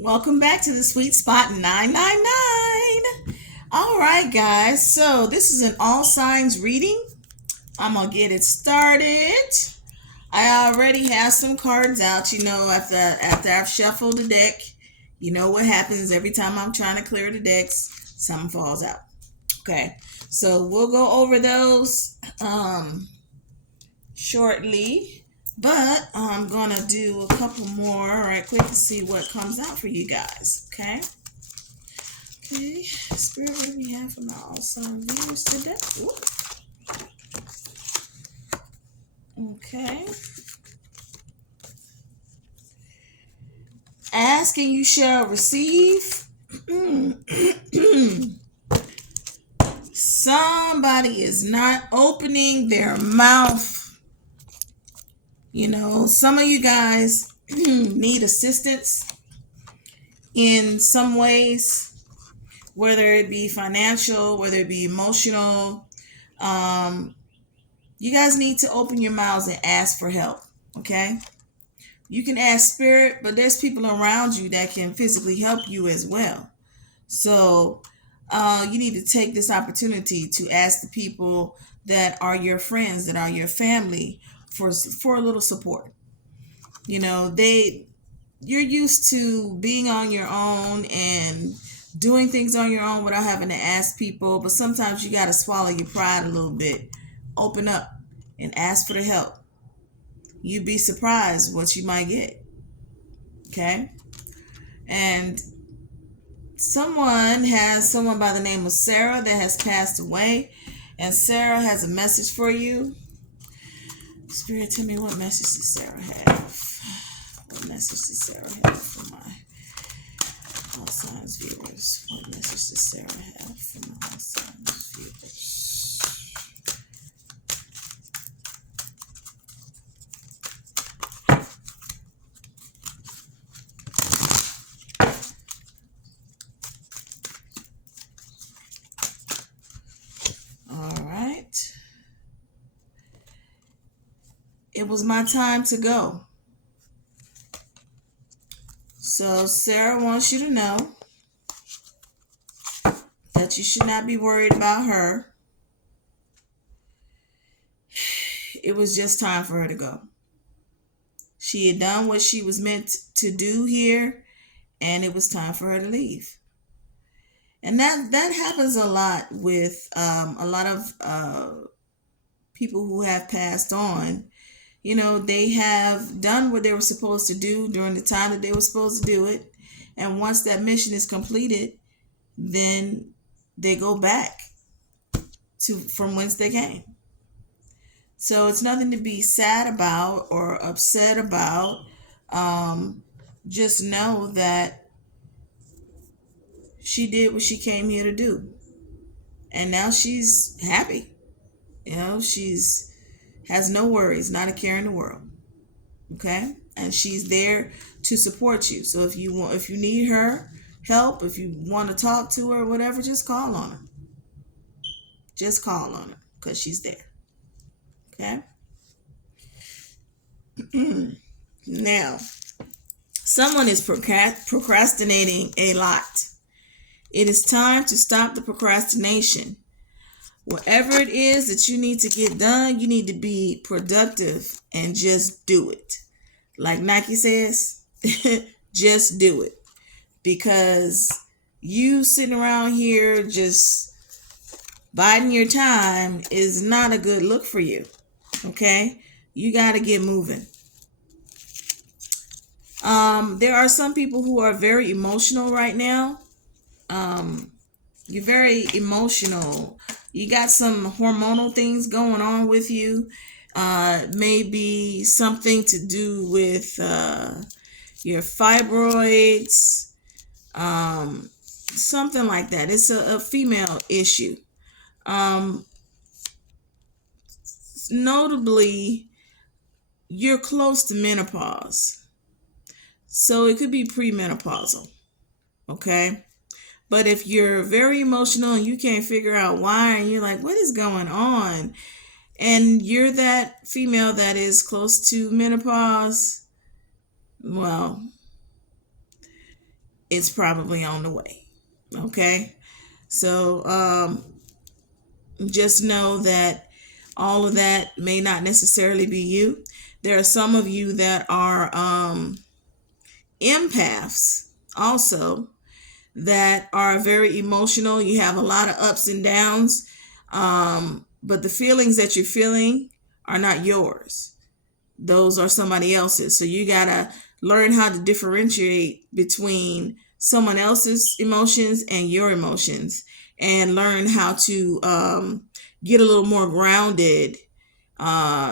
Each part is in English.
Welcome back to the Sweet Spot 999. All right, guys. So, this is an all signs reading. I'm going to get it started. I already have some cards out. After I've shuffled the deck, you know what happens every time I'm trying to clear the decks, something falls out. Okay. So, we'll go over those shortly. But I'm going to do a couple more right quick to see what comes out for you guys. Okay. Okay. Spirit, what do we have from our awesome viewers today? Ooh. Okay. Ask and you shall receive. Somebody is not opening their mouth. Some of you guys need assistance in some ways, whether it be financial, whether it be emotional. You guys need to open your mouths and ask for help, okay? You can ask spirit, but there's people around you that can physically help you as well. So you need to take this opportunity to ask the people that are your friends, that are your family, for a little support. You're used to being on your own and doing things on your own without having to ask people, but sometimes you got to swallow your pride a little bit. Open up and ask for the help. You'd be surprised what you might get. Okay? And someone by the name of Sarah that has passed away, and Sarah has a message for you. Spirit, tell me, what message does Sarah have? What message does Sarah have for my all signs viewers? What message does Sarah have for my all signs viewers? All right. It was my time to go. So Sarah wants you to know that you should not be worried about her. It was just time for her to go. She had done what she was meant to do here, and it was time for her to leave. And that happens a lot with a lot of people who have passed on. They have done what they were supposed to do during the time that they were supposed to do it. And once that mission is completed, then they go back to from whence they came. So it's nothing to be sad about or upset about. Just know that she did what she came here to do. And now she's happy. She's has no worries, not a care in the world. Okay? And she's there to support you. So if you need her help, if you want to talk to her, whatever, just call on her. Just call on her because she's there. Okay? Now, someone is procrastinating a lot. It is time to stop the procrastination. Whatever it is that you need to get done, you need to be productive and just do it. Like Nike says, just do it. Because you sitting around here just biding your time is not a good look for you. Okay? You got to get moving. There are some people who are very emotional right now. You're very emotional. You got some hormonal things going on with you. Maybe something to do with your fibroids. Something like that. It's a female issue. Notably, you're close to menopause. So it could be premenopausal. Okay? But if you're very emotional and you can't figure out why, and you're like, what is going on? And you're that female that is close to menopause, well, it's probably on the way. Okay? So just know that all of that may not necessarily be you. There are some of you that are empaths also, that are very emotional. You have a lot of ups and downs, but the feelings that you're feeling are not yours. Those are somebody else's. So you gotta learn how to differentiate between someone else's emotions and your emotions, and learn how to get a little more grounded,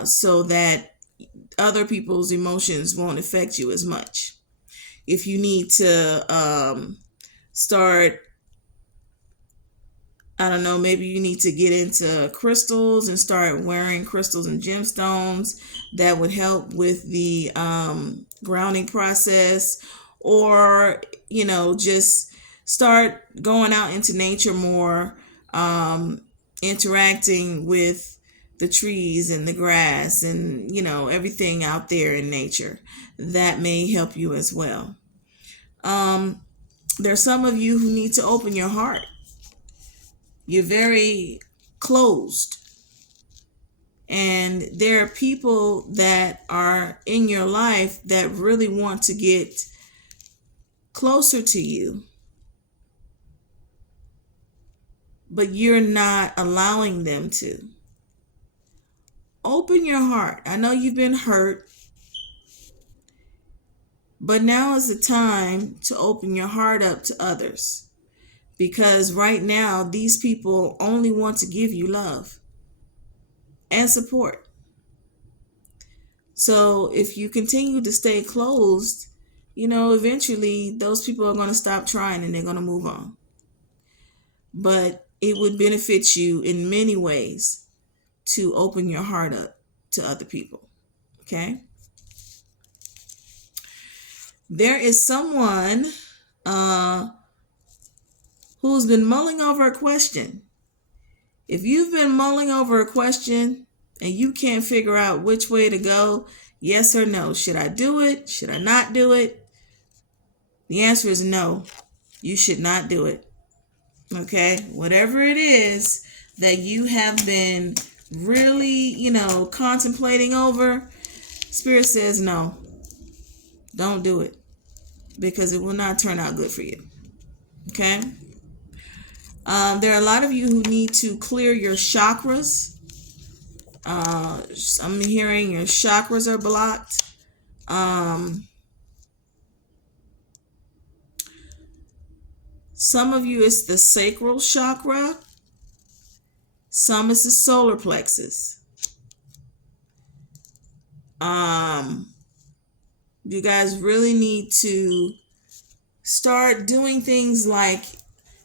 so that other people's emotions won't affect you as much. If you need to start, I don't know, maybe you need to get into crystals and start wearing crystals and gemstones. That would help with the grounding process. Or, just start going out into nature more, interacting with the trees and the grass and, everything out there in nature. That may help you as well. There's some of you who need to open your heart. You're very closed. And there are people that are in your life that really want to get closer to you, but you're not allowing them to. Open your heart. I know you've been hurt, but now is the time to open your heart up to others. Because right now, these people only want to give you love and support. So if you continue to stay closed, eventually those people are going to stop trying and they're going to move on. But it would benefit you in many ways to open your heart up to other people. Okay? There is someone who's been mulling over a question. If you've been mulling over a question and you can't figure out which way to go, yes or no, should I do it? Should I not do it? The answer is no. You should not do it. Okay? Whatever it is that you have been really, contemplating over, Spirit says no. Don't do it, because it will not turn out good for you. Okay? There are a lot of you who need to clear your chakras. I'm hearing your chakras are blocked. Some of you, it's the sacral chakra. Some is the solar plexus. You guys really need to start doing things like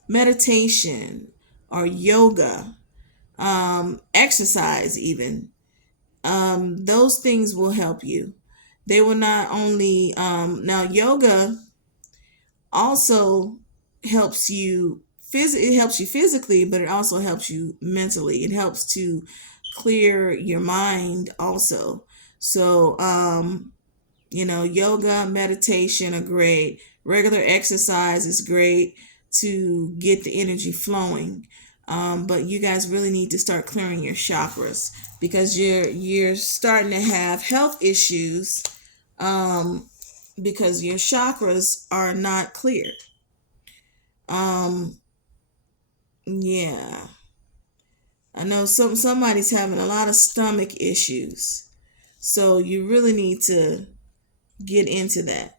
meditation or yoga, exercise even. Those things will help you. They will not only, now yoga also helps you it helps you physically, but it also helps you mentally. It helps to clear your mind also. So, yoga, meditation are great. Regular exercise is great to get the energy flowing. But you guys really need to start clearing your chakras, because you're starting to have health issues, because your chakras are not cleared. Yeah. I know somebody's having a lot of stomach issues. So you really need to get into that.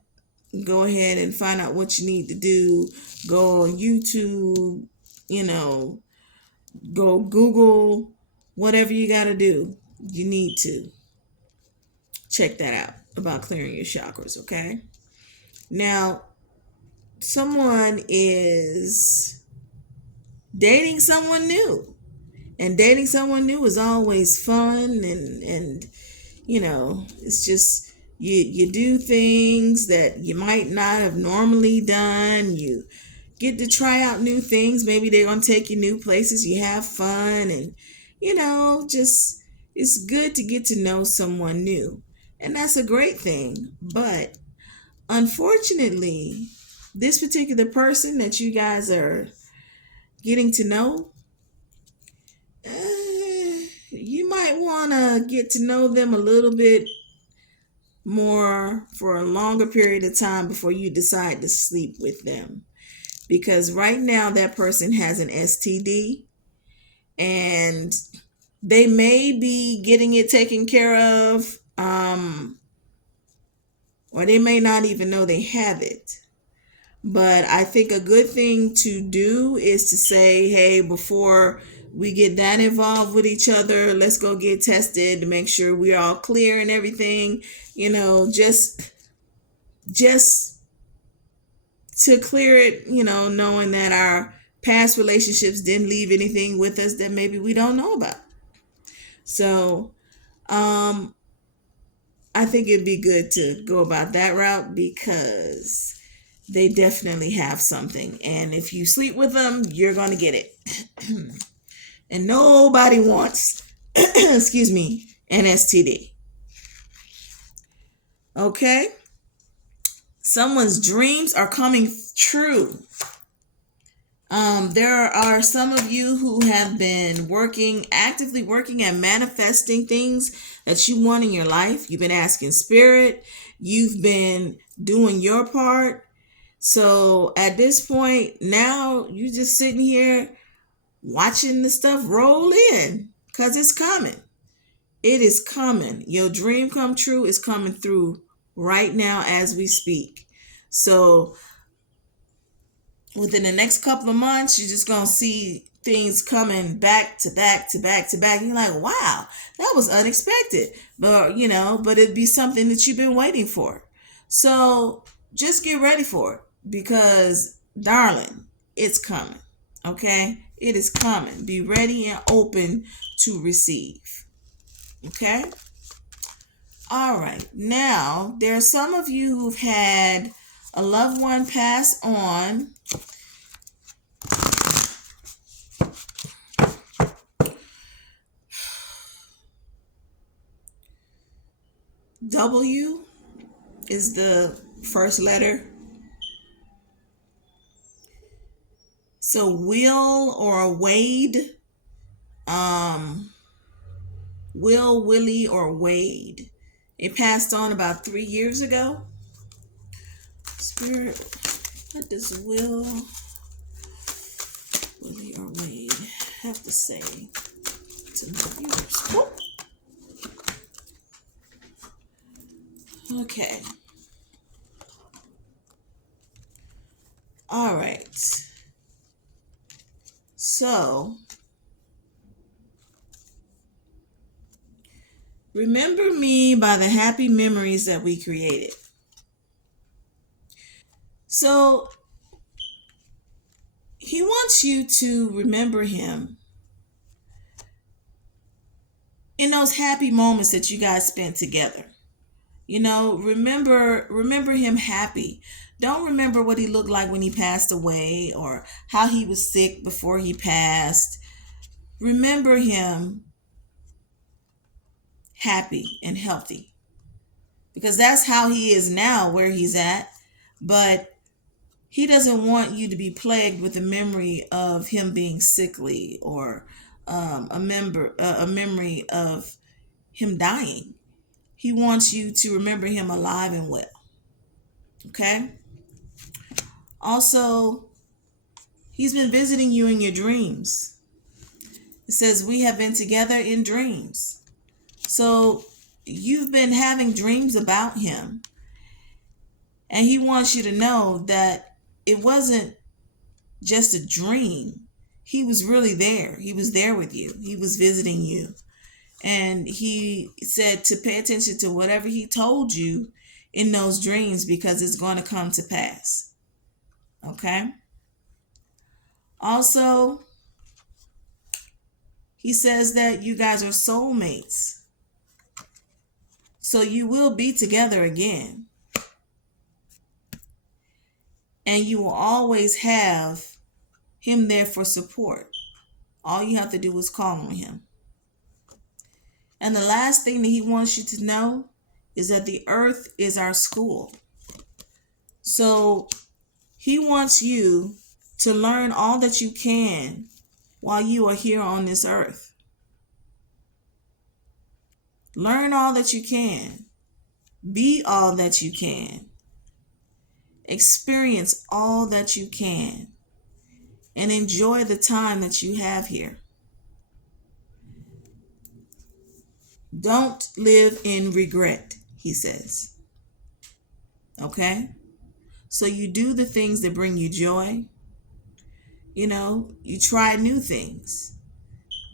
Go ahead and find out what you need to do. Go on YouTube, go Google, whatever you got to do. You need to check that out about clearing your chakras, okay? Now, someone is dating someone new. And dating someone new is always fun, and it's just you do things that you might not have normally done. You get to try out new things. Maybe they're going to take you new places. You have fun, and just it's good to get to know someone new. And that's a great thing. But unfortunately, this particular person that you guys are getting to know, you might want to get to know them a little bit more for a longer period of time before you decide to sleep with them. Because right now, that person has an STD and they may be getting it taken care of, or they may not even know they have it. But I think a good thing to do is to say, hey, before we get that involved with each other, let's go get tested to make sure we're all clear and everything. Just to clear it, knowing that our past relationships didn't leave anything with us that maybe we don't know about. So, I think it'd be good to go about that route because they definitely have something. And if you sleep with them, you're going to get it. And nobody wants, excuse me, an STD. Okay? Someone's dreams are coming true. There are some of you who have been actively working at manifesting things that you want in your life. You've been asking spirit. You've been doing your part. So at this point, now you're just sitting here watching the stuff roll in because it's coming. It is coming. Your dream come true is coming through right now as we speak. So within the next couple of months, you're just going to see things coming back to back to back to back. And you're like, wow, that was unexpected. But it'd be something that you've been waiting for. So just get ready for it because, darling, it's coming. Okay? It is coming. Be ready and open to receive. Okay? All right. Now, there are some of you who've had a loved one pass on. W is the first letter. So Will or Wade, Will, Willie, or Wade. It passed on about 3 years ago. Spirit, what does Will, Willie, or Wade have to say to my viewers? Whoop. Okay. All right. So, remember me by the happy memories that we created. So, he wants you to remember him in those happy moments that you guys spent together. Remember him happy. Don't remember what he looked like when he passed away or how he was sick before he passed. Remember him happy and healthy because that's how he is now, where he's at. But he doesn't want you to be plagued with the memory of him being sickly or a memory of him dying. He wants you to remember him alive and well. Okay? Also, he's been visiting you in your dreams. It says, we have been together in dreams. So you've been having dreams about him. And he wants you to know that it wasn't just a dream. He was really there. He was there with you. He was visiting you. And he said to pay attention to whatever he told you in those dreams because it's going to come to pass. Okay? Also, he says that you guys are soulmates. So you will be together again. And you will always have him there for support. All you have to do is call on him. And the last thing that he wants you to know is that the earth is our school. So He wants you to learn all that you can while you are here on this earth. Learn all that you can. Be all that you can. Experience all that you can. And enjoy the time that you have here. Don't live in regret, he says. Okay? So you do the things that bring you joy. You know, you try new things.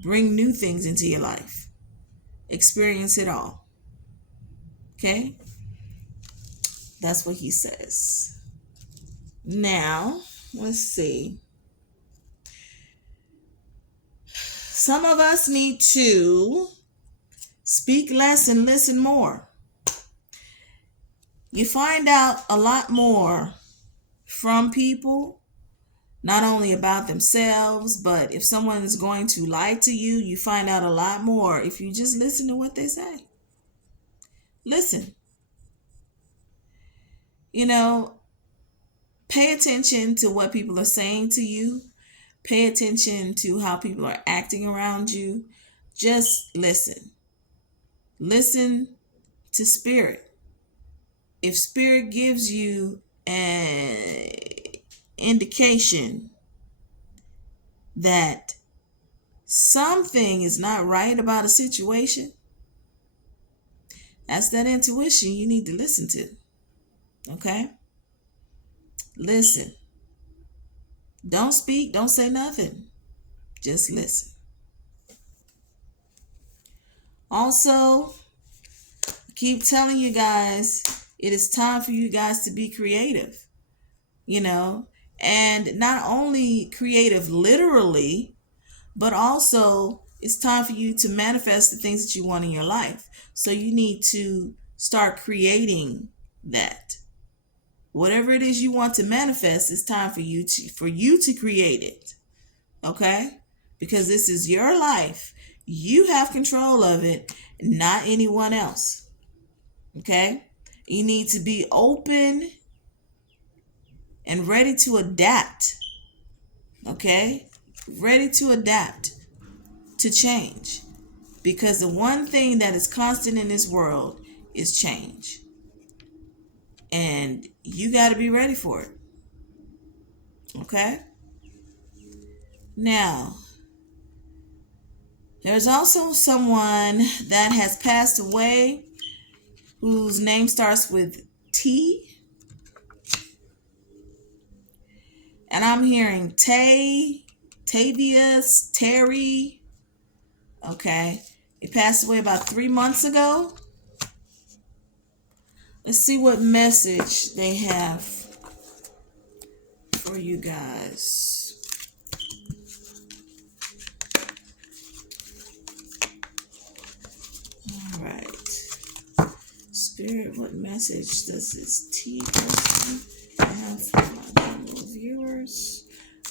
Bring new things into your life. Experience it all. Okay? That's what he says. Now, let's see. Some of us need to speak less and listen more. You find out a lot more from people, not only about themselves, but if someone is going to lie to you, you find out a lot more if you just listen to what they say. Listen. You know, pay attention to what people are saying to you. Pay attention to how people are acting around you. Just listen. Listen to spirit. If spirit gives you an indication that something is not right about a situation, that's that intuition you need to listen to. Okay? Listen. Don't speak, don't say nothing. Just listen. Also, keep telling you guys, it is time for you guys to be creative. You know, and not only creative literally, but also it's time for you to manifest the things that you want in your life. So you need to start creating that. Whatever it is you want to manifest, it's time for you to create it. Okay? Because this is your life. You have control of it, not anyone else. Okay? You need to be open and ready to adapt. Okay? Ready to adapt to change. Because the one thing that is constant in this world is change. And you got to be ready for it. Okay? Now, there's also someone that has passed away whose name starts with T. And I'm hearing Tavius, Terry. Okay. He passed away about 3 months ago. Let's see what message they have for you guys. All right. Spirit, what message does this T person have for my general viewers?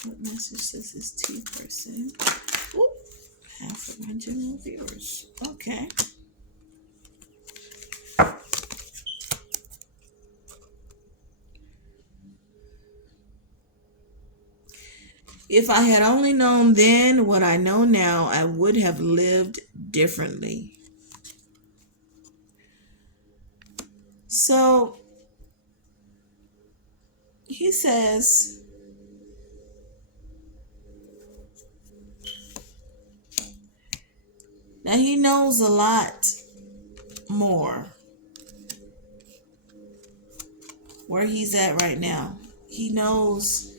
What message does this T person have for my general viewers? Okay. If I had only known then what I know now, I would have lived differently. So, he says, that he knows a lot more where he's at right now. He knows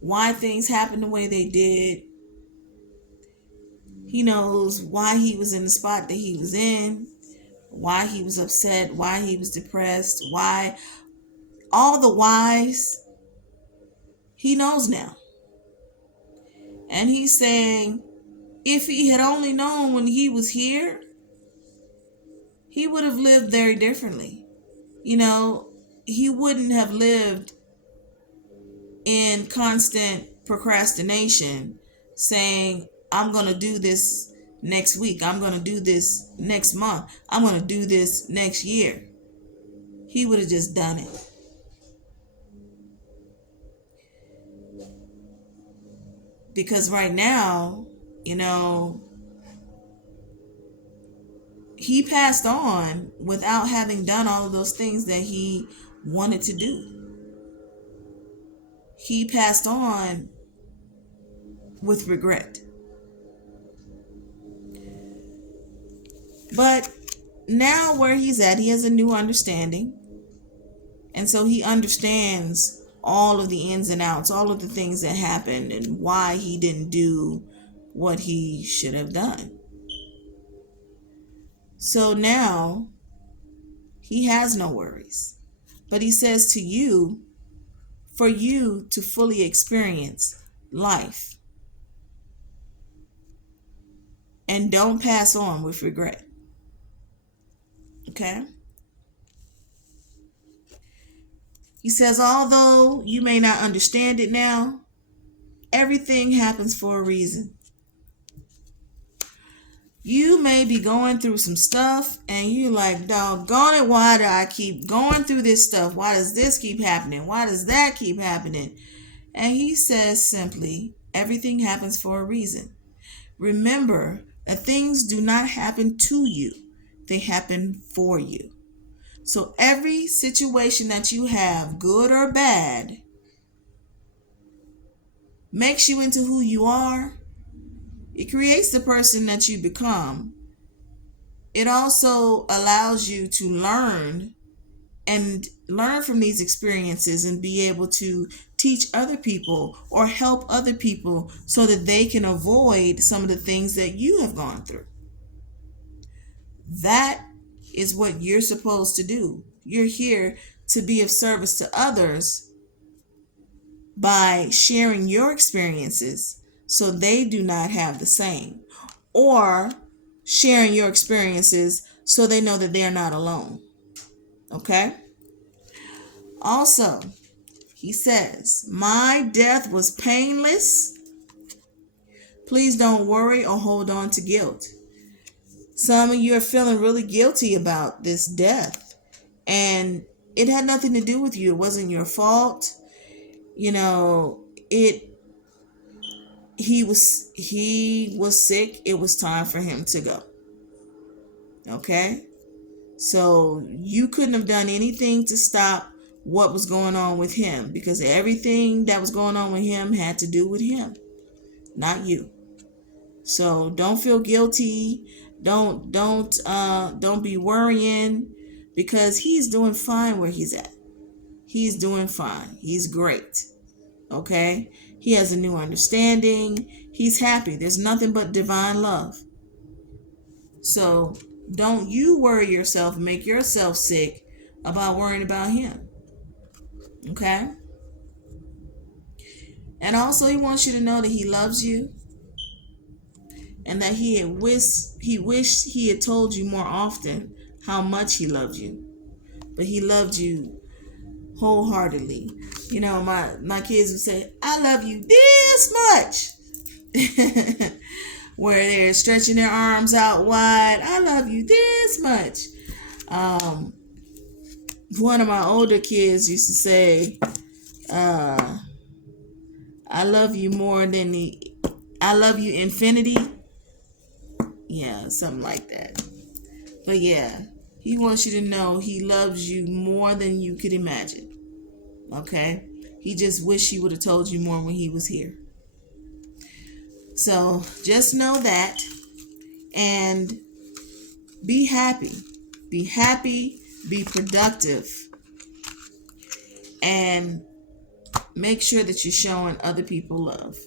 why things happened the way they did. He knows why he was in the spot that he was in, why he was upset, why he was depressed, why, all the whys, he knows now. And he's saying, if he had only known when he was here, he would have lived very differently. You know, he wouldn't have lived in constant procrastination, saying, I'm going to do this next week. I'm going to do this next month. I'm going to do this next year. He would have just done it. Because right now, he passed on without having done all of those things that he wanted to do. He passed on with regret. But now where he's at, he has a new understanding. And so he understands all of the ins and outs, all of the things that happened and why he didn't do what he should have done. So now he has no worries. But he says to you, for you to fully experience life, and don't pass on with regret. Okay? He says, although you may not understand it now, everything happens for a reason. You may be going through some stuff and you're like, doggone it, why do I keep going through this stuff? Why does this keep happening? Why does that keep happening? And he says simply, everything happens for a reason. Remember that things do not happen to you. They happen for you. So every situation that you have, good or bad, makes you into who you are. It creates the person that you become. It also allows you to learn from these experiences and be able to teach other people or help other people so that they can avoid some of the things that you have gone through. That is what you're supposed to do. You're here to be of service to others by sharing your experiences so they do not have the same, or sharing your experiences so they know that they're not alone. Okay? Also, he says, my death was painless. Please don't worry or hold on to guilt. Some of you are feeling really guilty about this death, and it had nothing to do with you. It wasn't your fault. He was sick. It was time for him to go. Okay? So you couldn't have done anything to stop what was going on with him, because everything that was going on with him had to do with him, not you. So don't feel guilty. Don't be worrying, because he's doing fine where he's at. He's doing fine. He's great. Okay? He has a new understanding. He's happy. There's nothing but divine love. So don't you worry yourself and make yourself sick about worrying about him. Okay? And also he wants you to know that he loves you, and that he wished he had told you more often how much he loved you. But he loved you wholeheartedly. My kids would say, I love you this much. Where they're stretching their arms out wide. I love you this much. One of my older kids used to say, I love you more than I love you infinity. Yeah, something like that. But yeah, he wants you to know he loves you more than you could imagine. Okay? He just wished he would have told you more when he was here. So just know that, and be happy. Be happy, be productive, and make sure that you're showing other people love.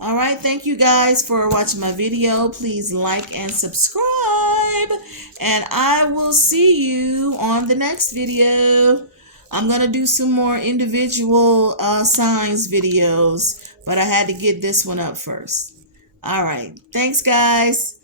All right, thank you guys for watching my video. Please like and subscribe, and I will see you on the next video. I'm going to do some more individual signs videos, but I had to get this one up first. All right, thanks guys.